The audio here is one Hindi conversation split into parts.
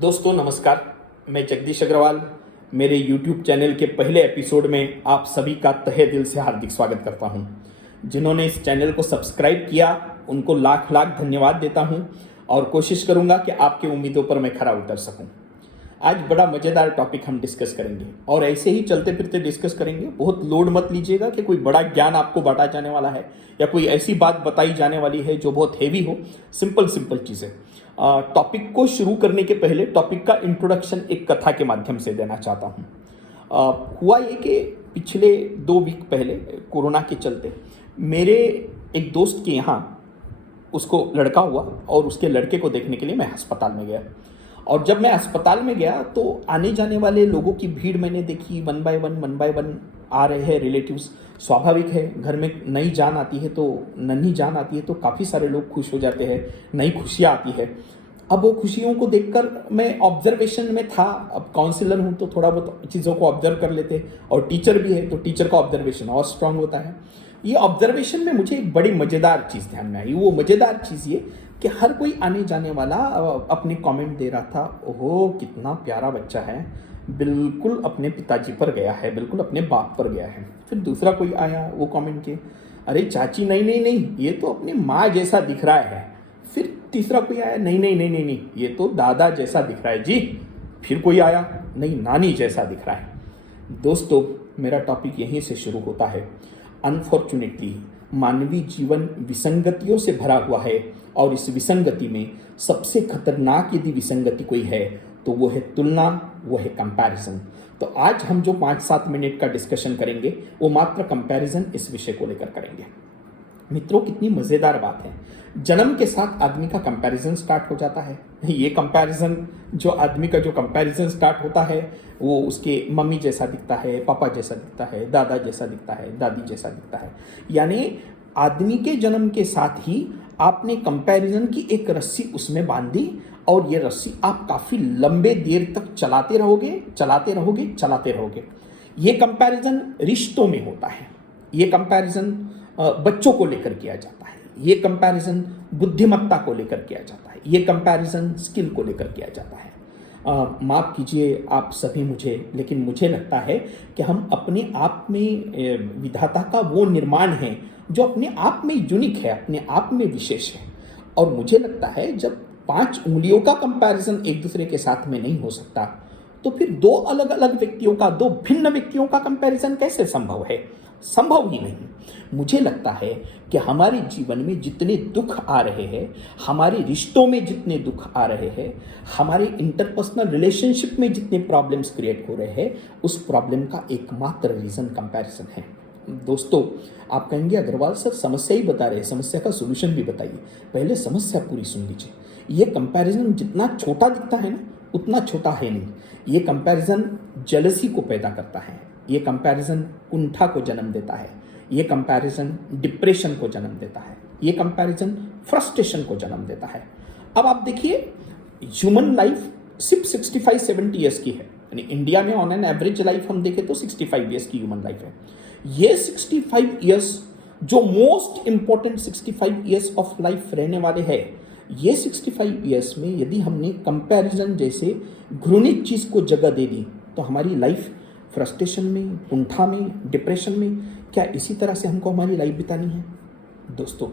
दोस्तों नमस्कार, मैं जगदीश अग्रवाल। मेरे YouTube चैनल के पहले एपिसोड में आप सभी का तहे दिल से हार्दिक स्वागत करता हूं। जिन्होंने इस चैनल को सब्सक्राइब किया उनको लाख लाख धन्यवाद देता हूं और कोशिश करूंगा कि आपके उम्मीदों पर मैं खरा उतर सकूं। आज बड़ा मज़ेदार टॉपिक हम डिस्कस करेंगे और ऐसे ही चलते फिरते डिस्कस करेंगे। बहुत लोड मत लीजिएगा कि कोई बड़ा ज्ञान आपको बांटा जाने वाला है या कोई ऐसी बात बताई जाने वाली है जो बहुत हेवी हो। सिंपल चीज़ें। टॉपिक को शुरू करने के पहले टॉपिक का इंट्रोडक्शन एक कथा के माध्यम से देना चाहता हूँ। हुआ ये कि पिछले 2 वीक पहले कोरोना के चलते मेरे एक दोस्त के यहाँ उसको लड़का हुआ और उसके लड़के को देखने के लिए मैं अस्पताल में गया। और जब मैं अस्पताल में गया तो आने जाने वाले लोगों की भीड़ मैंने देखी। वन बाय वन आ रहे हैं रिलेटिव्स। स्वाभाविक है, घर में नई जान आती है तो नन्ही जान आती है तो काफ़ी सारे लोग खुश हो जाते हैं, नई खुशियाँ आती है। अब वो खुशियों को देखकर मैं ऑब्जर्वेशन में था। अब काउंसलर हूँ तो थोड़ा बहुत चीज़ों को ऑब्जर्व कर लेते, और टीचर भी है तो टीचर का ऑब्जर्वेशन और स्ट्रांग होता है। ये ऑब्जर्वेशन में मुझे एक बड़ी मज़ेदार चीज़ ध्यान में आई। वो मज़ेदार चीज़ ये कि हर कोई आने जाने वाला अपने कमेंट दे रहा था, ओहो कितना प्यारा बच्चा है, बिल्कुल अपने पिताजी पर गया है, बिल्कुल अपने बाप पर गया है। फिर दूसरा कोई आया, वो कमेंट किए, अरे चाची नहीं, ये तो अपनी माँ जैसा दिख रहा है। फिर तीसरा कोई आया, नहीं, ये तो दादा जैसा दिख रहा है जी। फिर कोई आया, नहीं नानी जैसा दिख रहा है। दोस्तों मेरा टॉपिक यहीं से शुरू होता है। अनफॉर्चुनेटली मानवीय जीवन विसंगतियों से भरा हुआ है और इस विसंगति में सबसे खतरनाक यदि विसंगति कोई है तो वो है तुलना, वो है कंपैरिजन। तो आज हम जो 5-7 मिनट का डिस्कशन करेंगे वो मात्र कंपैरिजन इस विषय को लेकर करेंगे। मित्रों कितनी मज़ेदार बात है, जन्म के साथ आदमी का कंपैरिजन स्टार्ट हो जाता है। ये कंपैरिजन जो आदमी का जो कंपैरिजन स्टार्ट होता है वो उसके मम्मी जैसा दिखता है, पापा जैसा दिखता है, दादा जैसा दिखता है, दादी जैसा दिखता है। यानी आदमी के जन्म के साथ ही आपने कंपैरिजन की एक रस्सी उसमें बांधी और ये रस्सी आप काफ़ी लंबे देर तक चलाते रहोगे। ये कंपैरिजन रिश्तों में होता है, ये कंपैरिजन बच्चों को लेकर किया जाता है, ये कंपैरिजन बुद्धिमत्ता को लेकर किया जाता है, ये कंपैरिजन स्किल को लेकर किया जाता है। माफ़ कीजिए आप सभी मुझे, लेकिन मुझे लगता है कि हम अपने आप में विधाता का वो निर्माण है जो अपने आप में यूनिक है, अपने आप में विशेष है। और मुझे लगता है जब 5 उंगलियों का कंपैरिजन एक दूसरे के साथ में नहीं हो सकता तो फिर 2 अलग अलग व्यक्तियों का, 2 भिन्न व्यक्तियों का कंपैरिजन कैसे संभव है? संभव ही नहीं। मुझे लगता है कि हमारे जीवन में जितने दुख आ रहे हैं, हमारे रिश्तों में जितने दुख आ रहे हैं, हमारे इंटरपर्सनल रिलेशनशिप में जितने प्रॉब्लम्स क्रिएट हो रहे हैं, उस प्रॉब्लम का एकमात्र रीज़न कंपैरिजन है। दोस्तों आप कहेंगे अग्रवाल सर समस्या ही बता रहे हैं, समस्या का सोल्यूशन भी बताइए। पहले समस्या पूरी सुन लीजिए। ये कंपैरिजन जितना छोटा दिखता है ना उतना छोटा है नहीं। ये कंपैरिजन जेलसी को पैदा करता है, ये कंपैरिजन कुंठा को जन्म देता है, ये कंपैरिजन डिप्रेशन को जन्म देता है, ये कंपैरिजन फ्रस्ट्रेशन को जन्म देता है। अब आप देखिए ह्यूमन लाइफ सिर्फ 65-70 ईयर्स की है। यानी इंडिया में ऑन एन एवरेज लाइफ हम देखें तो 65 ईयर्स की ह्यूमन लाइफ है। ये 65 ईयर्स जो most important 65 years of life रहने वाले हैं, ये 65 ईयर्स में यदि हमने कंपैरिजन जैसे घृणित चीज़ को जगह दे दी तो हमारी लाइफ फ्रस्ट्रेशन में, कुंठा में, डिप्रेशन में, क्या इसी तरह से हमको हमारी लाइफ बितानी है? दोस्तों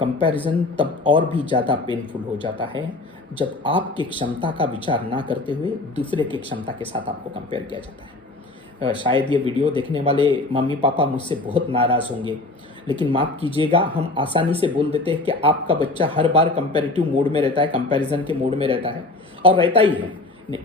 कंपैरिजन तब और भी ज़्यादा पेनफुल हो जाता है जब आपकी क्षमता का विचार ना करते हुए दूसरे की क्षमता के साथ आपको कंपेयर किया जाता है। शायद ये वीडियो देखने वाले मम्मी पापा मुझसे बहुत नाराज़ होंगे, लेकिन माफ़ कीजिएगा हम आसानी से बोल देते हैं कि आपका बच्चा हर बार कंपैरेटिव मोड में रहता है, कंपैरिजन के मोड में रहता है और रहता ही है।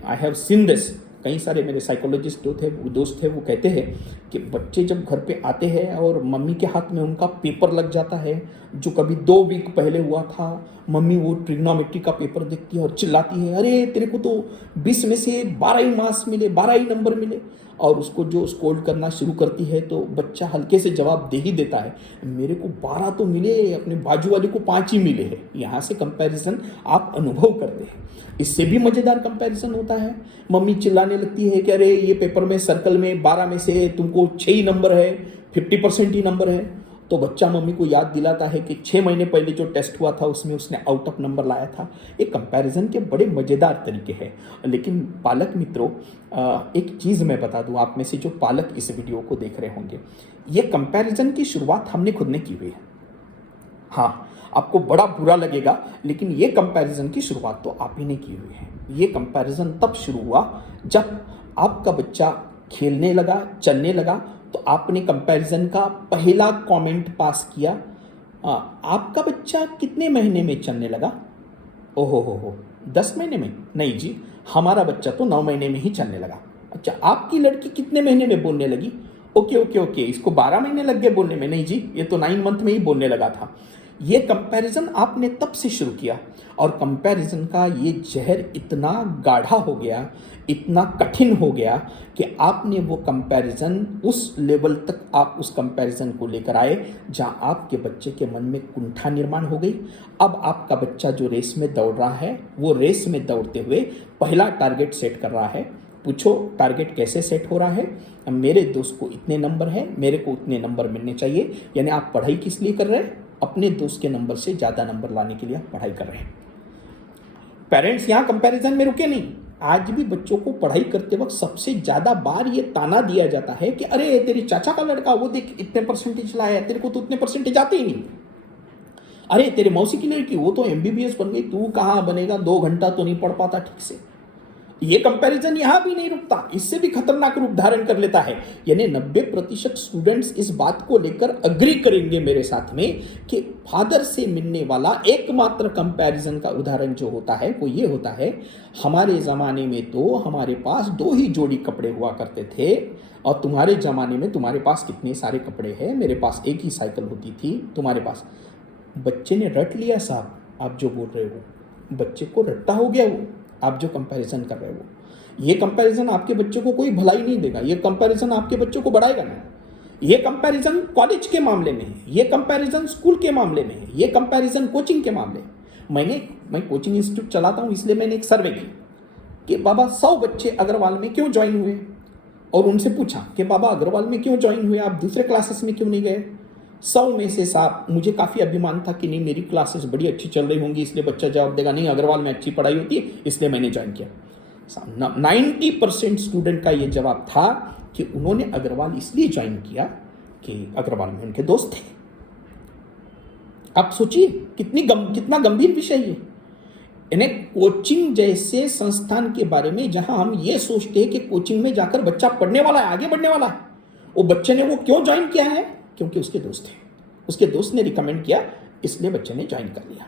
I have seen this. कई सारे मेरे साइकोलॉजिस्ट दोस्त थे वो कहते हैं कि बच्चे जब घर पे आते हैं और मम्मी के हाथ में उनका पेपर लग जाता है जो कभी 2 वीक पहले हुआ था, मम्मी वो ट्रिग्नोमेट्री का पेपर देखती है और चिल्लाती है, अरे तेरे को तो 20 में से 12 ही मार्क्स मिले, 12 ही नंबर मिले। और उसको जो स्कोल्ड करना शुरू करती है तो बच्चा हल्के से जवाब दे ही देता है, मेरे को 12 तो मिले, अपने बाजू वाले को 5 ही मिले हैं। यहाँ से कंपैरिजन आप अनुभव करते हैं। इससे भी मज़ेदार कंपैरिजन होता है, मम्मी चिल्लाने लगती है कि अरे ये पेपर में सर्कल में 12 में से तुमको 6 ही नंबर है, 50% ही नंबर है। तो बच्चा मम्मी को याद दिलाता है कि 6 महीने पहले जो टेस्ट हुआ था उसमें उसने आउट ऑफ नंबर लाया था। ये कंपैरिजन के बड़े मज़ेदार तरीके हैं। लेकिन पालक मित्रों, एक चीज़ मैं बता दूं, आप में से जो पालक इस वीडियो को देख रहे होंगे, ये कंपैरिजन की शुरुआत हमने खुद ने की हुई है। हाँ, आपको बड़ा बुरा लगेगा, लेकिन ये कंपैरिजन की शुरुआत तो आप ही ने की हुई है। ये कंपैरिजन तब शुरू हुआ जब आपका बच्चा खेलने लगा, चलने लगा, तो आपने कंपैरिजन का पहला कमेंट पास किया, आपका बच्चा कितने महीने में चलने लगा? ओहो हो 10 महीने में? नहीं जी, हमारा बच्चा तो 9 महीने में ही चलने लगा। अच्छा, आपकी लड़की कितने महीने में बोलने लगी? ओके ओके ओके, इसको 12 महीने लग गए बोलने में? नहीं जी, ये तो 9 मंथ में ही बोलने लगा था। ये कंपैरिजन आपने तब से शुरू किया, और कंपैरिजन का ये जहर इतना गाढ़ा हो गया, इतना कठिन हो गया कि आपने वो कंपैरिजन उस लेवल तक आप उस कंपैरिजन को लेकर आए जहां आपके बच्चे के मन में कुंठा निर्माण हो गई। अब आपका बच्चा जो रेस में दौड़ रहा है, वो रेस में दौड़ते हुए पहला टारगेट सेट कर रहा है। पूछो टारगेट कैसे सेट हो रहा है? मेरे दोस्त को इतने नंबर है, मेरे को उतने नंबर मिलने चाहिए। यानी आप पढ़ाई किस लिए कर रहे हैं? अपने दोस्त के नंबर से ज़्यादा नंबर लाने के लिए आप पढ़ाई कर रहे हैं। पेरेंट्स यहाँ कंपैरिजन में रुके नहीं। आज भी बच्चों को पढ़ाई करते वक्त सबसे ज़्यादा बार ये ताना दिया जाता है कि अरे तेरी चाचा का लड़का वो देख इतने परसेंटेज लाया है, तेरे को तो उतने परसेंटेज आते ही नहीं। अरे तेरे मौसी की लड़की वो तो MBBS बन गई, तू कहाँ बनेगा, 2 घंटा तो नहीं पढ़ पाता ठीक से। ये कंपैरिजन यहां भी नहीं रुकता, इससे भी खतरनाक रूप धारण कर लेता है। यानी 90% स्टूडेंट्स इस बात को लेकर अग्री करेंगे मेरे साथ में कि फादर से मिलने वाला एकमात्र कंपैरिजन का उदाहरण जो होता है वो ये होता है, हमारे जमाने में तो हमारे पास 2 ही जोड़ी कपड़े हुआ करते थे, और तुम्हारे जमाने में तुम्हारे पास कितने सारे कपड़े हैं, मेरे पास एक ही साइकिल होती थी, तुम्हारे पास। बच्चे ने रट लिया साहब, आप जो बोल रहे हो, बच्चे को रट्टा हो गया वो, आप जो कंपैरिजन कर रहे हो। ये कंपैरिजन आपके बच्चों को कोई भलाई नहीं देगा, ये कंपैरिजन आपके बच्चों को बढ़ाएगा नहीं। ये कंपैरिजन कॉलेज के मामले में है, ये कंपैरिजन स्कूल के मामले में है, ये कंपैरिजन कोचिंग के मामले। मैं कोचिंग इंस्टीट्यूट चलाता हूँ, इसलिए मैंने एक सर्वे की कि बाबा 100 बच्चे अग्रवाल में क्यों ज्वाइन हुए, और उनसे पूछा कि बाबा अग्रवाल में क्यों ज्वाइन हुए, आप दूसरे क्लासेस में क्यों नहीं गए? 100 में से साहब मुझे काफ़ी अभिमान था कि नहीं मेरी क्लासेस बड़ी अच्छी चल रही होंगी, इसलिए बच्चा जवाब देगा नहीं अग्रवाल में अच्छी पढ़ाई होती है इसलिए मैंने ज्वाइन किया। 90% स्टूडेंट का ये जवाब था कि उन्होंने अग्रवाल इसलिए ज्वाइन किया कि अग्रवाल में उनके दोस्त थे। आप सोचिए कितना गंभीर विषय है। यानी कोचिंग जैसे संस्थान के बारे में जहां हम ये सोचते हैं कि कोचिंग में जाकर बच्चा पढ़ने वाला है, आगे बढ़ने वाला है, वो बच्चे ने वो क्यों ज्वाइन किया है? क्योंकि उसके दोस्त थे, उसके दोस्त ने रिकमेंड किया, इसलिए बच्चे ने ज्वाइन कर लिया।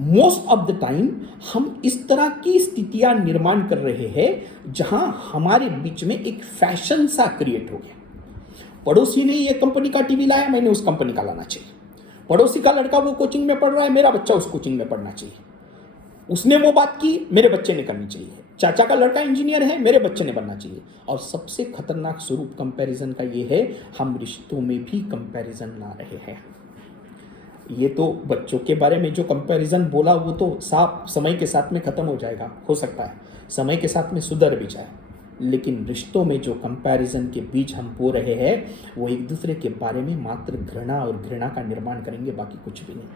मोस्ट ऑफ द टाइम हम इस तरह की स्थितियां निर्माण कर रहे हैं जहां हमारे बीच में एक फैशन सा क्रिएट हो गया। पड़ोसी ने ये कंपनी का टीवी लाया, मैंने उस कंपनी का लाना चाहिए। पड़ोसी का लड़का वो कोचिंग में पढ़ रहा है, मेरा बच्चा उस कोचिंग में पढ़ना चाहिए। उसने वो बात की, मेरे बच्चे ने करनी चाहिए। चाचा का लड़का इंजीनियर है, मेरे बच्चे ने बनना चाहिए। और सबसे खतरनाक स्वरूप कंपैरिजन का ये है, हम रिश्तों में भी कंपैरिजन ला रहे हैं। ये तो बच्चों के बारे में जो कंपैरिजन बोला वो तो साफ समय के साथ में खत्म हो जाएगा, हो सकता है समय के साथ में सुधर भी जाए, लेकिन रिश्तों में जो कंपैरिजन के बीज हम बो रहे हैं वो एक दूसरे के बारे में मात्र घृणा और घृणा का निर्माण करेंगे, बाकी कुछ भी नहीं।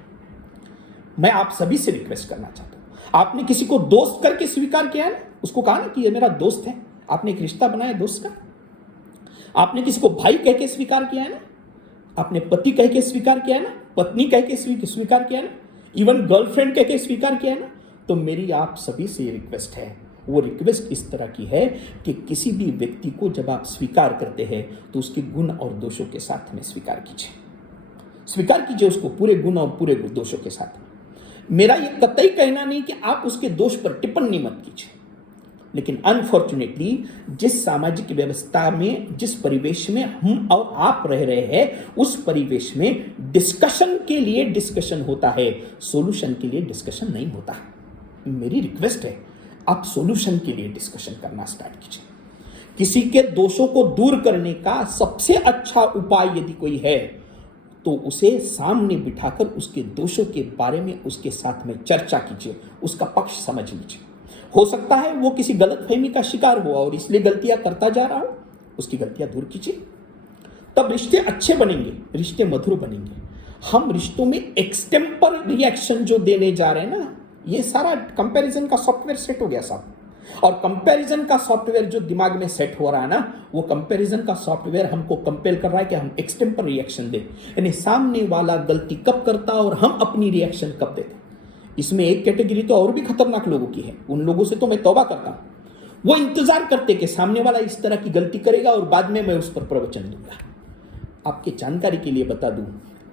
मैं आप सभी से रिक्वेस्ट करना चाहता हूं, आपने किसी को दोस्त करके स्वीकार किया है ना, उसको कहा ना कि ये मेरा दोस्त है, आपने एक रिश्ता बनाया दोस्त का। आपने किसी को भाई कह के स्वीकार किया है ना, आपने पति कह के स्वीकार किया है ना, पत्नी कह के स्वीकार किया है ना, इवन गर्लफ्रेंड कह के स्वीकार किया है ना। तो मेरी आप सभी से रिक्वेस्ट है, वो रिक्वेस्ट इस तरह की है कि किसी भी व्यक्ति को जब आप स्वीकार करते हैं तो उसके गुण और दोषों के साथ में स्वीकार कीजिए उसको पूरे गुण और पूरे दोषों के साथ। मेरा ये कतई कहना नहीं कि आप उसके दोष पर टिप्पणी मत कीजिए, लेकिन अनफॉर्चुनेटली जिस सामाजिक व्यवस्था में, जिस परिवेश में हम और आप रह रहे हैं, उस परिवेश में डिस्कशन के लिए डिस्कशन होता है, सॉल्यूशन के लिए डिस्कशन नहीं होता। मेरी रिक्वेस्ट है, आप सॉल्यूशन के लिए डिस्कशन करना स्टार्ट कीजिए। किसी के दोषों को दूर करने का सबसे अच्छा उपाय यदि कोई है तो उसे सामने बिठाकर उसके दोषों के बारे में उसके साथ में चर्चा कीजिए, उसका पक्ष समझ लीजिए। हो सकता है वो किसी गलतफहमी का शिकार हुआ और इसलिए गलतियां करता जा रहा हो, उसकी गलतियां दूर कीजिए। तब रिश्ते अच्छे बनेंगे, रिश्ते मधुर बनेंगे। हम रिश्तों में एक्सटेम्पर रिएक्शन जो देने जा रहे हैं ना, ये सारा कंपैरिजन का सॉफ्टवेयर सेट हो गया साहब। और कंपैरिजन का सॉफ्टवेयर जो दिमाग में सेट हो रहा है ना, वो कंपैरिजन का सॉफ्टवेयर हमको कंपेल कर रहा है कि हम एक्सटेम्पर रिएक्शन दें, यानी सामने वाला गलती कब करता और हम अपनी रिएक्शन कब देते। इसमें एक कैटेगरी तो और भी खतरनाक लोगों की है, उन लोगों से तो मैं तौबा करता हूं। वो इंतजार करते कि सामने वाला इस तरह की गलती करेगा और बाद में मैं उस पर प्रवचन दूंगा। आपकी जानकारी के लिए बता दूं,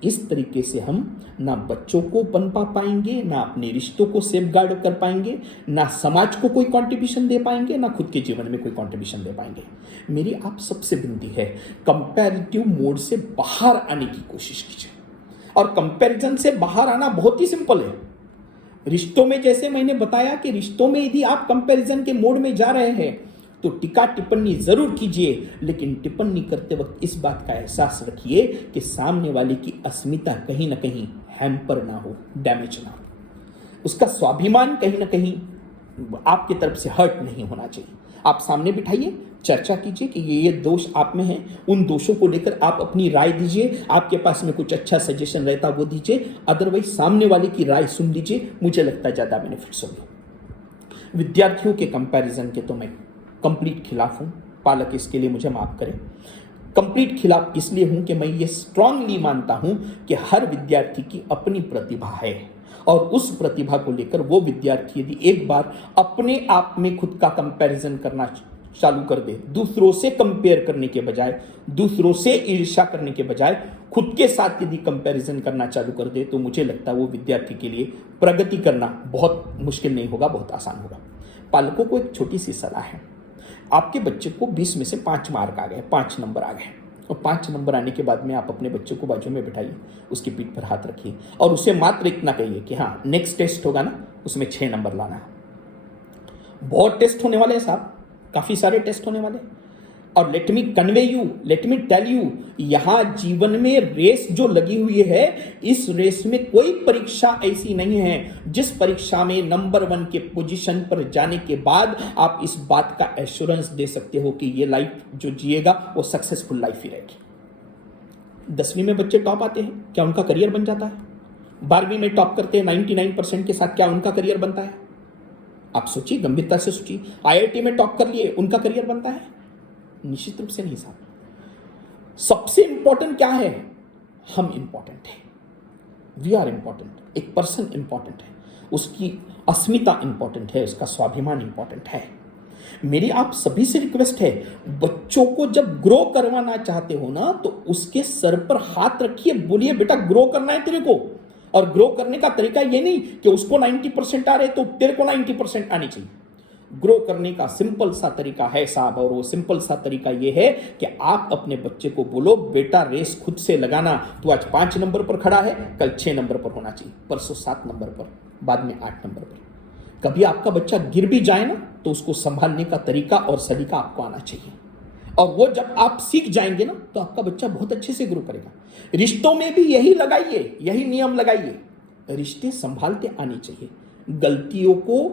इस तरीके से हम ना बच्चों को पनपा पाएंगे, ना अपने रिश्तों को सेफगार्ड कर पाएंगे, ना समाज को कोई कंट्रीब्यूशन दे पाएंगे, ना खुद के जीवन में कोई कंट्रीब्यूशन दे पाएंगे। मेरी आप सबसे विनती है, कंपैरेटिव मोड से बाहर आने की कोशिश कीजिए। और कंपैरिजन से बाहर आना बहुत ही सिंपल है। रिश्तों में जैसे मैंने बताया कि रिश्तों में यदि आप कंपैरिजन के मोड में जा रहे हैं तो टीका टिप्पणी जरूर कीजिए, लेकिन टिप्पणी करते वक्त इस बात का एहसास रखिए कि सामने वाले की अस्मिता कहीं ना कहीं हैम्पर ना हो, डैमेज ना हो, उसका स्वाभिमान कहीं ना कहीं आपकी तरफ से हर्ट नहीं होना चाहिए। आप सामने बिठाइए, चर्चा कीजिए कि ये दोष आप में है, उन दोषों को लेकर आप अपनी राय दीजिए। आपके पास में कुछ अच्छा सजेशन रहता वो दीजिए, अदरवाइज सामने वाले की राय सुन लीजिए। मुझे लगता है ज्यादा बेनिफिट्स होंगे। विद्यार्थियों के कंपैरिजन के तो मैं कंप्लीट खिलाफ हूं, पालक इसके लिए मुझे माफ करें। कंप्लीट खिलाफ इसलिए हूं कि मैं ये स्ट्रांगली मानता हूं कि हर विद्यार्थी की अपनी प्रतिभा है, और उस प्रतिभा को लेकर वो विद्यार्थी यदि एक बार अपने आप में खुद का कंपैरिजन करना चालू कर दे, दूसरों से कंपेयर करने के बजाय, दूसरों से ईर्ष्या करने के बजाय खुद के साथ यदि कंपैरिजन करना चालू कर दे, तो मुझे लगता है वो विद्यार्थी के लिए प्रगति करना बहुत मुश्किल नहीं होगा, बहुत आसान होगा। पालकों को एक छोटी सी सलाह है, आपके बच्चे को 20 में से 5 मार्क आ गए, 5 नंबर आ गए, और 5 नंबर आने के बाद में आप अपने बच्चे को बाजू में बिठाइए, उसकी पीठ पर हाथ रखिए और उसे मात्र इतना कहिए कि हाँ, नेक्स्ट टेस्ट होगा ना, उसमें 6 नंबर लाना। बहुत टेस्ट होने वाले हैं साहब, काफी सारे टेस्ट होने वाले। और let me convey you, let me tell you, यहां जीवन में रेस जो लगी हुई है, इस रेस में कोई परीक्षा ऐसी नहीं है जिस परीक्षा में नंबर 1 के पोजीशन पर जाने के बाद आप इस बात का एश्योरेंस दे सकते हो कि ये लाइफ जो जिएगा वो सक्सेसफुल लाइफ ही रहेगी। 10वीं में बच्चे टॉप आते हैं, क्या उनका करियर बन जाता है? 12वीं में टॉप करते हैं 99% के साथ, क्या उनका करियर बनता है? आप सोचिए, गंभीरता से सोचिए। IIT में टॉप कर लिए, उनका करियर बनता है? निश्चित रूप से नहीं साहब। सबसे इंपॉर्टेंट क्या है? हम इंपॉर्टेंट हैं, वी आर इंपॉर्टेंट। एक पर्सन इंपॉर्टेंट है, उसकी अस्मिता इंपॉर्टेंट है, उसका स्वाभिमान इंपॉर्टेंट है। मेरी आप सभी से रिक्वेस्ट है, बच्चों को जब ग्रो करवाना चाहते हो ना, तो उसके सर पर हाथ रखिए, बोलिए बेटा ग्रो करना है तेरे को। और ग्रो करने का तरीका ये नहीं कि उसको 90% आ रहे तो तेरे को 90% आनी चाहिए। ग्रो करने का सिंपल सा तरीका है साहब, और वो सिंपल सा तरीका ये है कि आप अपने बच्चे को बोलो, बेटा रेस खुद से लगाना। तो आज 5 नंबर पर खड़ा है, कल 6 नंबर पर होना चाहिए, परसों 7 नंबर पर, बाद में 8 नंबर पर। कभी आपका बच्चा गिर भी जाए ना, तो उसको संभालने का तरीका और सलीका आपको आना चाहिए। और वो जब आप सीख जाएंगे ना, तो आपका बच्चा बहुत अच्छे से ग्रो करेगा। रिश्तों में भी यही लगाइए, यही नियम लगाइए, रिश्ते संभालते आने चाहिए। गलतियों को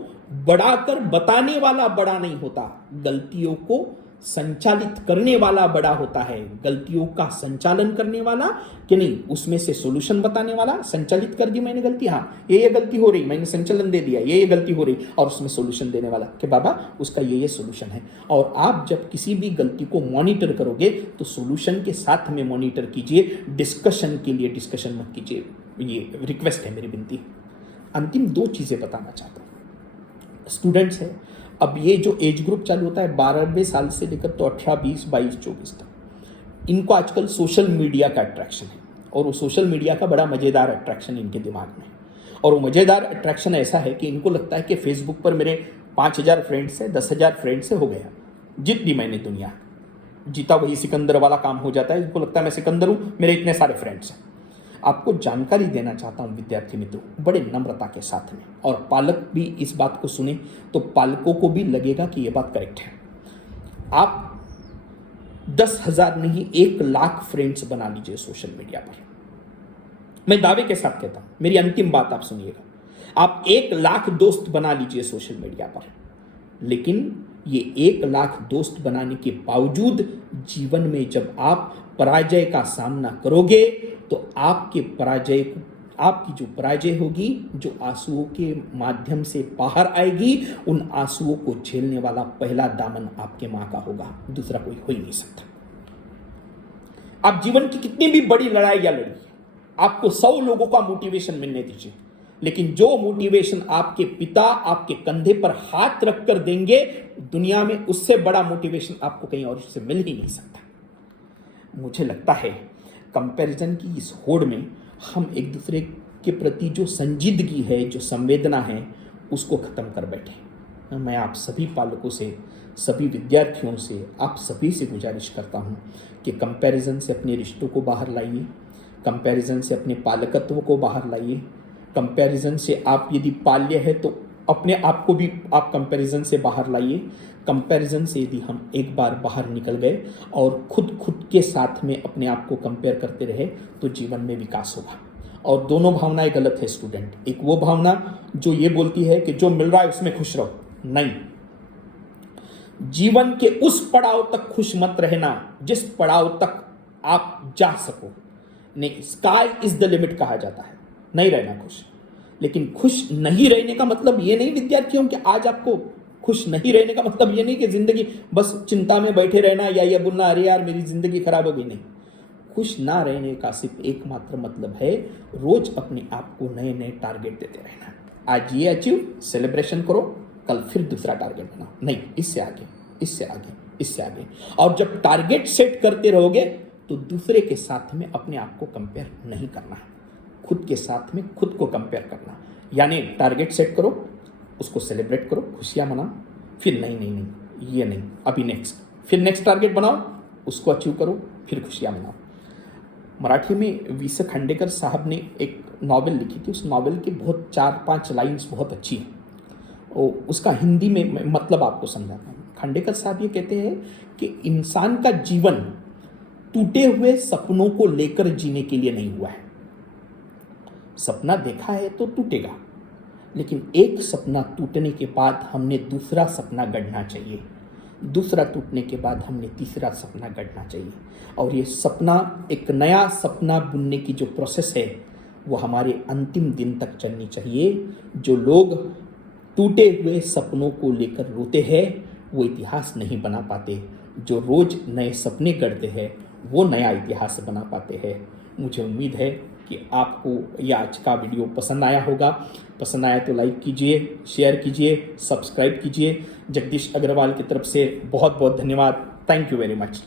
बढ़ाकर बताने वाला बड़ा नहीं होता, गलतियों को संचालित करने वाला बड़ा होता है। गलतियों का संचालन करने वाला कि नहीं, उसमें से सॉल्यूशन बताने वाला। संचालित कर दी मैंने गलती, हाँ ये गलती हो रही, मैंने संचालन दे दिया, ये गलती हो रही, और उसमें सॉल्यूशन देने वाला कि बाबा उसका ये सॉल्यूशन है। और आप जब किसी भी गलती को मॉनिटर करोगे तो सॉल्यूशन के साथ में मॉनिटर कीजिए, डिस्कशन के लिए डिस्कशन मत कीजिए। ये रिक्वेस्ट है, मेरी विनती। अंतिम 2 चीजें बताना चाहता हूं। स्टूडेंट्स है, अब ये जो एज ग्रुप चालू होता है 12वें साल से लेकर तो 18, 20, 22, 24 तक, इनको आजकल सोशल मीडिया का अट्रैक्शन है, और वो सोशल मीडिया का बड़ा मजेदार अट्रैक्शन इनके दिमाग में। और वो मजेदार अट्रैक्शन ऐसा है कि इनको लगता है कि फेसबुक पर मेरे 5000 फ्रेंड्स है, 10,000 फ्रेंड्स है, हो गया, जीत ली मैंने दुनिया, जीता वही सिकंदर वाला काम हो जाता है। इनको लगता है मैं सिकंदर हूं, मेरे इतने सारे फ्रेंड्स हैं। आपको जानकारी देना चाहता हूं विद्यार्थी मित्रों, बड़े नम्रता के साथ में, और पालक भी इस बात को सुने तो पालकों को भी लगेगा कि यह बात करेक्ट है। आप 10,000 नहीं 1,00,000 फ्रेंड्स बना लीजिए सोशल मीडिया पर। मैं दावे के साथ कहता हूं, मेरी अंतिम बात आप सुनिएगा। आप 1,00,000 दोस्त बना लीजिए सोशल मीडिया पर, लेकिन ये 1,00,000 दोस्त बनाने के बावजूद जीवन में जब आप पराजय का सामना करोगे तो आपकी जो पराजय होगी, जो आंसुओं के माध्यम से बाहर आएगी, उन आंसुओं को झेलने वाला पहला दामन आपके मां का होगा, दूसरा कोई हो ही नहीं सकता। आप जीवन की कितनी भी बड़ी लड़ाइयां लड़िए, आपको 100 लोगों का मोटिवेशन मिलने दीजिए, लेकिन जो मोटिवेशन आपके पिता आपके कंधे पर हाथ रखकर देंगे, दुनिया में उससे बड़ा मोटिवेशन आपको कहीं और से मिल ही नहीं सकता। मुझे लगता है कंपैरिजन की इस होड़ में हम एक दूसरे के प्रति जो संजीदगी है, जो संवेदना है, उसको खत्म कर बैठे। मैं आप सभी पालकों से, सभी विद्यार्थियों से, आप सभी से गुजारिश करता हूँ कि कंपैरिजन से अपने रिश्तों को बाहर लाइए, कंपैरिजन से अपने पालकत्व को बाहर लाइए, कंपैरिजन से आप यदि पाल्य है तो अपने आप को भी आप कंपैरिजन से बाहर लाइए। कंपैरिजन से यदि हम एक बार बाहर निकल गए और खुद के साथ में अपने आप को कंपेयर करते रहे तो जीवन में विकास होगा। और दोनों भावनाएं गलत है स्टूडेंट। एक वो भावना जो ये बोलती है कि जो मिल रहा है उसमें खुश रहो, नहीं, जीवन के उस पड़ाव तक खुश मत रहना जिस पड़ाव तक आप जा सको। नहीं, स्काई इज द लिमिट कहा जाता है, नहीं रहना खुश। लेकिन खुश नहीं रहने का मतलब ये नहीं विद्यार्थियों कि आज आपको खुश नहीं रहने का मतलब ये नहीं कि जिंदगी बस चिंता में बैठे रहना या ये बोलना अरे यार मेरी जिंदगी खराब हो गई। नहीं, खुश ना रहने का सिर्फ एकमात्र मतलब है रोज अपने आप को नए नए टारगेट देते रहना। आज ये अचीव सेलिब्रेशन करो, कल फिर दूसरा टारगेट बनाओ, नहीं इससे आगे, इससे आगे, इससे आगे। और जब टारगेट सेट करते रहोगे तो दूसरे के साथ में अपने आप को कंपेयर नहीं करना है, खुद के साथ में खुद को कंपेयर करना। यानी टारगेट सेट करो, उसको सेलिब्रेट करो, खुशियां मनाओ, फिर नहीं ये नहीं, अभी नेक्स्ट, फिर नेक्स्ट टारगेट बनाओ, उसको अचीव करो, फिर खुशियां मनाओ। मराठी में वी.स. खांडेकर साहब ने एक नॉवेल लिखी थी, उस नॉवेल की बहुत 4-5 लाइन्स बहुत अच्छी हैं, और उसका हिंदी में मतलब आपको समझाता हूँ। खांडेकर साहब ये कहते हैं कि इंसान का जीवन टूटे हुए सपनों को लेकर जीने के लिए नहीं हुआ है। सपना देखा है तो टूटेगा, लेकिन एक सपना टूटने के बाद हमने दूसरा सपना गढ़ना चाहिए, दूसरा टूटने के बाद हमने तीसरा सपना गढ़ना चाहिए। और ये सपना, एक नया सपना बुनने की जो प्रोसेस है वो हमारे अंतिम दिन तक चलनी चाहिए। जो लोग टूटे हुए सपनों को लेकर रोते हैं वो इतिहास नहीं बना पाते, जो रोज नए सपने गढ़ते हैं वो नया इतिहास बना पाते हैं। मुझे उम्मीद है कि आपको यह आज का वीडियो पसंद आया होगा। पसंद आया तो लाइक कीजिए, शेयर कीजिए, सब्सक्राइब कीजिए। जगदीश अग्रवाल की तरफ से बहुत बहुत धन्यवाद। Thank you very much.